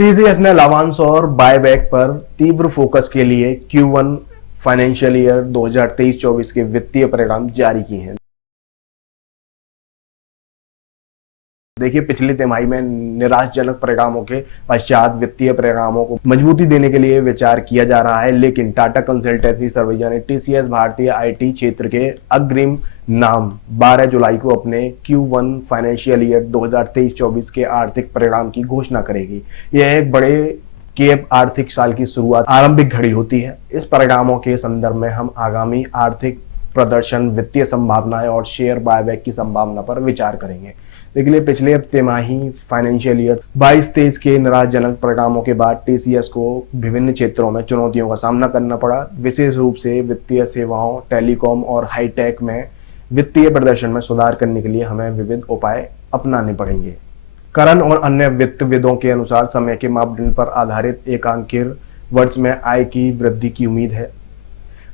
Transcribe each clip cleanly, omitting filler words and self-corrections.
TCS ने लाभांश और बायबैक पर तीव्र फोकस के लिए Q1 फाइनेंशियल ईयर 2023-24 के वित्तीय परिणाम जारी किए हैं। देखिए, पिछली तिमाही में निराशाजनक परिणामों के पश्चात वित्तीय परिणामों को मजबूती देने के लिए विचार किया जा रहा है, लेकिन टाटा कंसल्टेंसी सर्विसेज ने टीसीएस भारतीय आईटी क्षेत्र के अग्रिम नाम 12 जुलाई को अपने Q1 फाइनेंशियल ईयर 2023-24 के आर्थिक परिणाम की घोषणा करेगी। यह एक बड़े के आर्थिक साल की शुरुआत आरंभिक घड़ी होती है। इस परिणामों के संदर्भ में हम आगामी आर्थिक प्रदर्शन, वित्तीय संभावनाएं और शेयर बायबैक की संभावना पर विचार करेंगे। देखिए, पिछले तिमाही फाइनेंशियल ईयर 22-23 के निराशाजनक परिणामों के बाद टीसीएस को विभिन्न क्षेत्रों में चुनौतियों का सामना करना पड़ा। विशेष रूप से वित्तीय सेवाओं, टेलीकॉम और हाईटेक में वित्तीय प्रदर्शन में सुधार करने के लिए हमें विविध उपाय अपनाने पड़ेंगे। करण और अन्य वित्तविदों के अनुसार समय के मापदंड पर आधारित एकांकीय वर्ष में आय की वृद्धि की उम्मीद है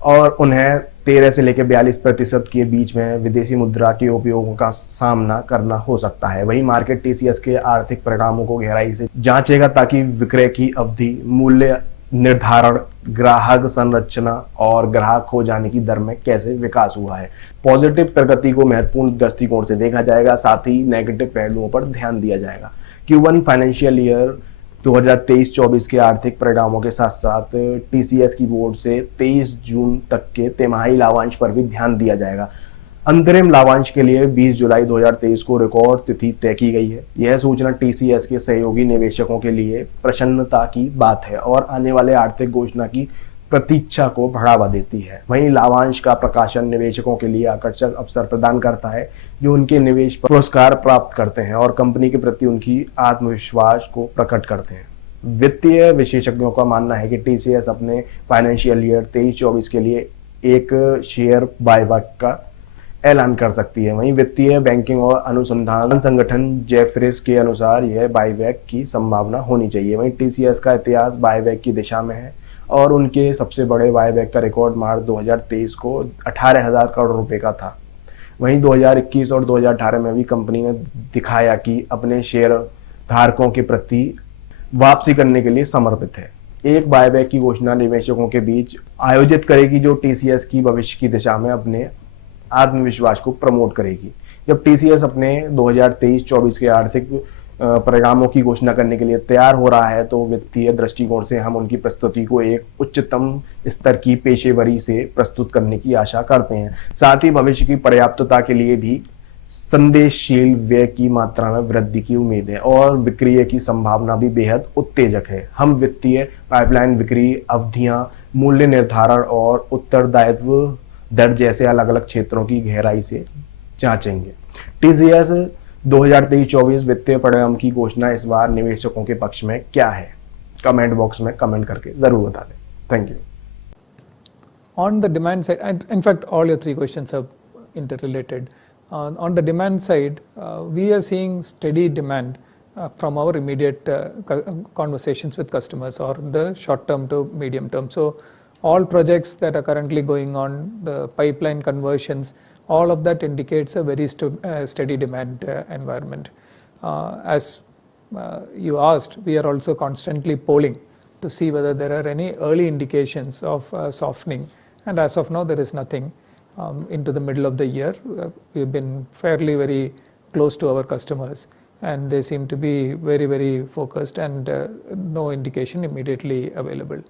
और उन्हें 13 से लेकर 42% के बीच में विदेशी मुद्रा के उपयोगों का सामना करना हो सकता है। वहीं मार्केट टीसीएस के आर्थिक परिणामों को गहराई से जांचेगा ताकि विक्रय की अवधि, मूल्य निर्धारण, ग्राहक संरचना और ग्राहक खो जाने की दर में कैसे विकास हुआ है। पॉजिटिव प्रगति को महत्वपूर्ण दृष्टिकोण से देखा जाएगा, साथ ही नेगेटिव पहलुओं पर ध्यान दिया जाएगा। Q1 फाइनेंशियल ईयर 2023-24 के आर्थिक परिणामों के साथ साथ टीसीएस की बोर्ड से 23 जून तक के तिमाही लाभांश पर भी ध्यान दिया जाएगा। अंतरिम लाभांश के लिए 20 जुलाई 2023 को रिकॉर्ड तिथि तय की गई है। यह सूचना टीसीएस के सहयोगी निवेशकों के लिए प्रसन्नता की बात है और आने वाले आर्थिक घोषणा की प्रतीक्षा को बढ़ावा देती है। वहीं लाभांश का प्रकाशन निवेशकों के लिए आकर्षक अवसर प्रदान करता है, जो उनके निवेश पर पुरस्कार प्राप्त करते हैं और कंपनी के प्रति उनकी आत्मविश्वास को प्रकट करते हैं। वित्तीय विशेषज्ञों का मानना है कि टीसीएस अपने फाइनेंशियल ईयर 23-24 के लिए एक शेयर बायबैक का ऐलान कर सकती है। वहीं वित्तीय बैंकिंग और अनुसंधान संगठन जेफरीज के अनुसार यह बायबैक की संभावना होनी चाहिए। वहीं टीसीएस का इतिहास बायबैक की दिशा में है और उनके सबसे बड़े बायबैक का रिकॉर्ड मार्च 2023 को 18,000 करोड़ रुपए का था। वहीं 2021 और 2018 में भी कंपनी ने दिखाया कि अपने शेयर धारकों के प्रति वापसी करने के लिए समर्पित है। एक बायबैक की घोषणा निवेशकों के बीच आयोजित करेगी, जो टीसीएस की भविष्य की दिशा में अपने आत्मविश्वास को प्रमोट करेगी। जब टीसीएस अपने 2023-24 के आर्थिक परिणामों की घोषणा करने के लिए तैयार हो रहा है, तो वित्तीय दृष्टिकोण से हम उनकी प्रस्तुति को एक उच्चतम स्तर की पेशेवरी से प्रस्तुत करने की आशा करते हैं। साथ ही भविष्य की पर्याप्तता के लिए भी संदेशशील व्यय की मात्रा में वृद्धि की उम्मीद है और विक्रय की संभावना भी बेहद उत्तेजक है। हम वित्तीय पाइपलाइन, बिक्री अवधियां, मूल्य निर्धारण और उत्तरदायित्व दर जैसे अलग अलग क्षेत्रों की गहराई से जांचेंगे। टीसीएस 2023-24 वित्तीय परिणाम की घोषणा इस बार निवेशकों के पक्ष में क्या है? कमेंट बॉक्स में कमेंट करके जरूर बता दें। Thank you. On the demand side, and in fact all your three questions are interrelated. On the demand side, we are seeing steady demand from our immediate conversations with customers or the short term to medium term. So all projects that are currently going on, the pipeline conversions, all of that indicates a very steady demand environment. As you asked, we are also constantly polling to see whether there are any early indications of softening, and as of now there is nothing. Into the middle of the year, we've been fairly very close to our customers and they seem to be very focused and no indication immediately available.